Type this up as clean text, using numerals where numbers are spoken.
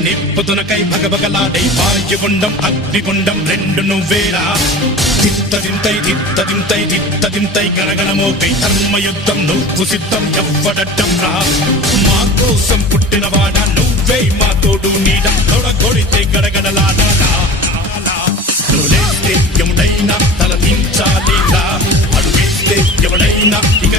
నిప్పుతునకై భగభగలాడై వాయుగుండం అగ్నిగుండం రెండు నువ్వేరా తిత్తదింతై గణగణమోకై ధర్మయుద్ధం నువ్వు సిద్ధం ఎవ్వడట్టం రా మా కోసం పుట్టినవాడా నువ్వే మా తోడు నీడ తొడగొడితే గడగడలాడాలా నువ్వేస్తే ఎవడైనా తల దించాలేరా అడుగేస్తే ఎవడైనా ఇక